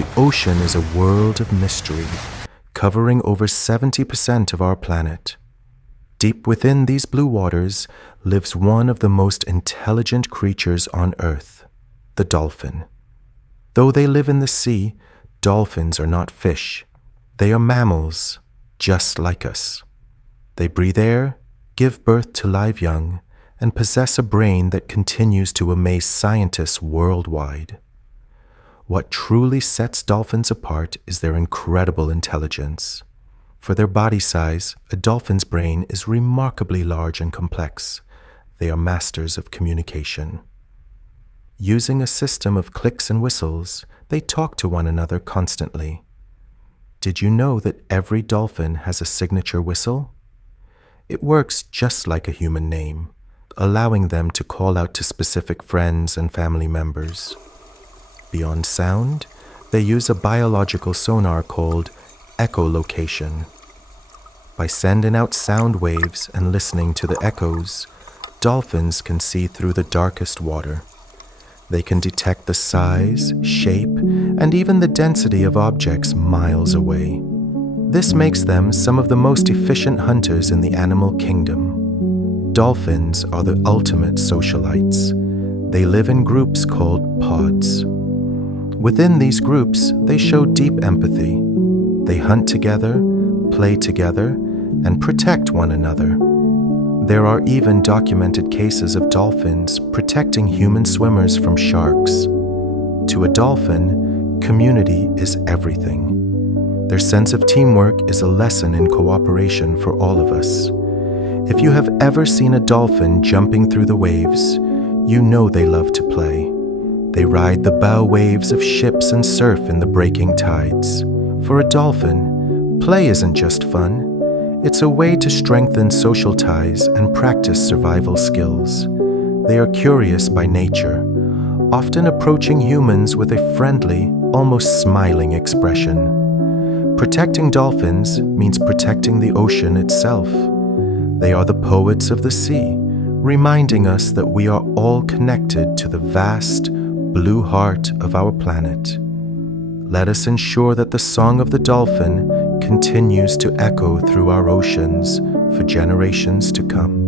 The ocean is a world of mystery, covering over 70% of our planet. Deep within these blue waters lives one of the most intelligent creatures on Earth, the dolphin. Though they live in the sea, dolphins are not fish. They are mammals, just like us. They breathe air, give birth to live young, and possess a brain that continues to amaze scientists worldwide. What truly sets dolphins apart is their incredible intelligence. For their body size, a dolphin's brain is remarkably large and complex. They are masters of communication. Using a system of clicks and whistles, they talk to one another constantly. Did you know that every dolphin has a signature whistle? It works just like a human name, allowing them to call out to specific friends and family members. Beyond sound, they use a biological sonar called echolocation. By sending out sound waves and listening to the echoes, dolphins can see through the darkest water. They can detect the size, shape, and even the density of objects miles away. This makes them some of the most efficient hunters in the animal kingdom. Dolphins are the ultimate socialites. They live in groups called pods. Within these groups, they show deep empathy. They hunt together, play together, and protect one another. There are even documented cases of dolphins protecting human swimmers from sharks. To a dolphin, community is everything. Their sense of teamwork is a lesson in cooperation for all of us. If you have ever seen a dolphin jumping through the waves, you know they love to play. They ride the bow waves of ships and surf in the breaking tides. For a dolphin, play isn't just fun. It's a way to strengthen social ties and practice survival skills. They are curious by nature, often approaching humans with a friendly, almost smiling expression. Protecting dolphins means protecting the ocean itself. They are the poets of the sea, reminding us that we are all connected to the vast, blue heart of our planet. Let us ensure that the song of the dolphin continues to echo through our oceans for generations to come.